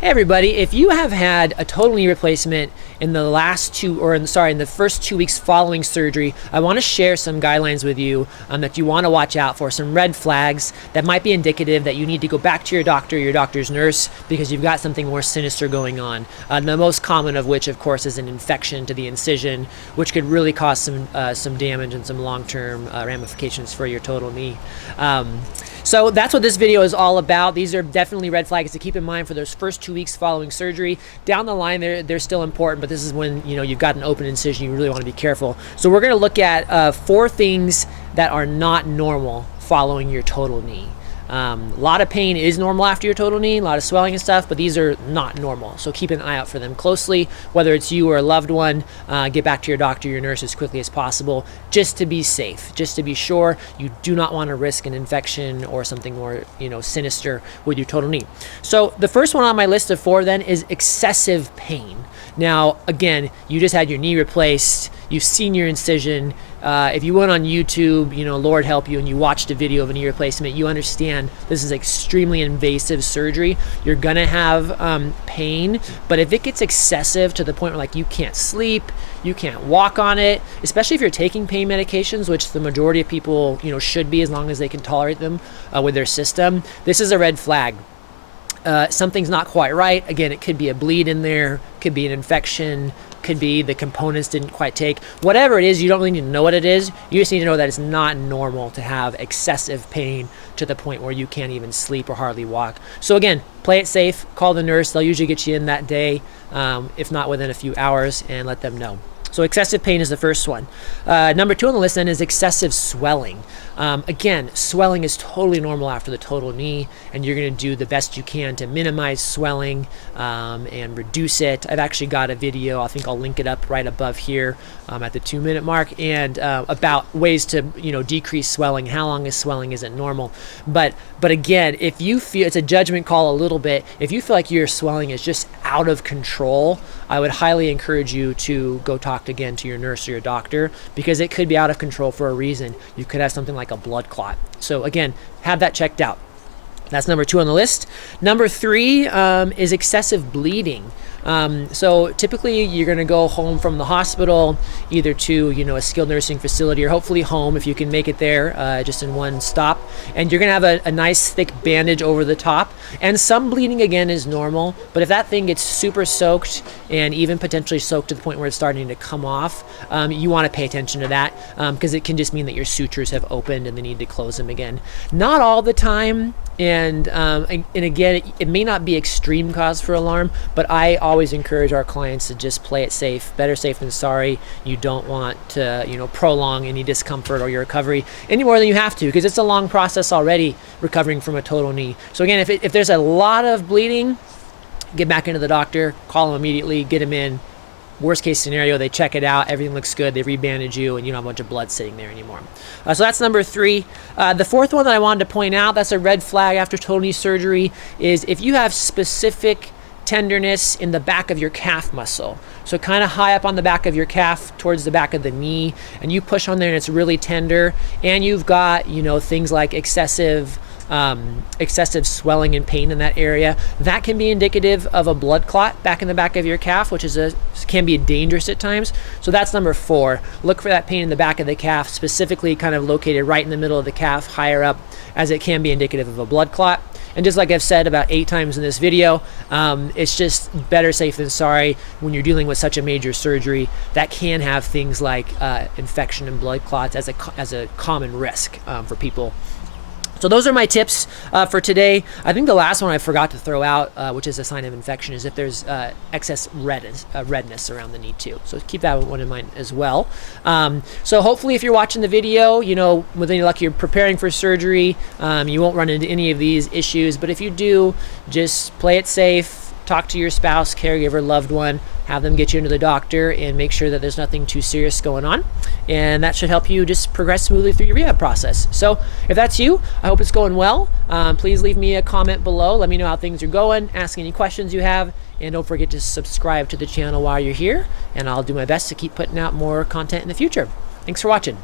Hey everybody, if you have had a total knee replacement in the in the first 2 weeks following surgery, I want to share some guidelines with you that you want to watch out for, some red flags that might be indicative that you need to go back to your doctor, your doctor's nurse, because you've got something more sinister going on. The most common of which, of course, is an infection to the incision, which could really cause some damage and some long-term ramifications for your total knee. So that's what this video is all about. These are definitely red flags to keep in mind for those first 2 weeks following surgery. Down the line, they're still important, but this is when you've got an open incision. You really want to be careful. So we're going to look at 4 things that are not normal following your total knee. A lot of pain is normal after your total knee, a lot of swelling and stuff, but these are not normal. So keep an eye out for them closely. Whether it's you or a loved one, get back to your doctor, your nurse as quickly as possible, just to be safe, just to be sure. You do not want to risk an infection or something more, sinister with your total knee. So the first one on my list of 4 then is excessive pain. Now, again, you just had your knee replaced, you've seen your incision. If you went on YouTube, Lord help you, and you watched a video of a knee replacement, you understand this is extremely invasive surgery. You're gonna have pain, but if it gets excessive to the point where you can't sleep, you can't walk on it, especially if you're taking pain medications, which the majority of people should be as long as they can tolerate them with their system, this is a red flag. Something's not quite right. Again, it could be a bleed in there, could be an infection, could be the components didn't quite take. Whatever it is, you don't really need to know what it is. You just need to know that it's not normal to have excessive pain to the point where you can't even sleep or hardly walk. So again, play it safe, call the nurse. They'll usually get you in that day, if not within a few hours, and let them know. So excessive pain is the first one. Number 2 on the list then is excessive swelling. Again, swelling is totally normal after the total knee, and you're going to do the best you can to minimize swelling and reduce it. I've actually got a video, I think I'll link it up right above here at the 2-minute mark, and about ways to decrease swelling. How long is swelling isn't normal. But again, if you feel, it's a judgment call a little bit, if you feel like your swelling is just out of control, I would highly encourage you to go talk again to your nurse or your doctor, because it could be out of control for a reason. You could have something like a blood clot. So again, have that checked out. That's number 2 on the list. Number 3 is excessive bleeding. So typically you're going to go home from the hospital, either to a skilled nursing facility, or hopefully home if you can make it there, just in one stop. And you're going to have a nice thick bandage over the top. And some bleeding again is normal, but if that thing gets super soaked and even potentially soaked to the point where it's starting to come off, you want to pay attention to that, because it can just mean that your sutures have opened and they need to close them again. Not all the time. And again, it may not be extreme cause for alarm, but I always encourage our clients to just play it safe. Better safe than sorry. You don't want to, prolong any discomfort or your recovery any more than you have to, because it's a long process already recovering from a total knee. So again, if there's a lot of bleeding, get back into the doctor, call them immediately, get them in. Worst case scenario, they check it out, everything looks good, they rebandage you, and you don't have a bunch of blood sitting there anymore. So that's number 3. The 4th one that I wanted to point out, that's a red flag after total knee surgery, is if you have specific tenderness in the back of your calf muscle. So kind of high up on the back of your calf towards the back of the knee, and you push on there and it's really tender, and you've got, things like excessive swelling and pain in that area, that can be indicative of a blood clot back in the back of your calf, which can be dangerous at times. So that's number 4. Look for that pain in the back of the calf, specifically kind of located right in the middle of the calf, higher up, as it can be indicative of a blood clot. And just like I've said about 8 times in this video, it's just better safe than sorry when you're dealing with such a major surgery that can have things like infection and blood clots as a common risk for people. So those are my tips for today. I think the last one I forgot to throw out, which is a sign of infection, is if there's excess redness around the knee too. So keep that one in mind as well. So hopefully if you're watching the video, with any luck, you're preparing for surgery. You won't run into any of these issues, but if you do, just play it safe. Talk to your spouse, caregiver, loved one, have them get you into the doctor and make sure that there's nothing too serious going on. And that should help you just progress smoothly through your rehab process. So if that's you, I hope it's going well. Please leave me a comment below. Let me know how things are going. Ask any questions you have. And don't forget to subscribe to the channel while you're here. And I'll do my best to keep putting out more content in the future. Thanks for watching.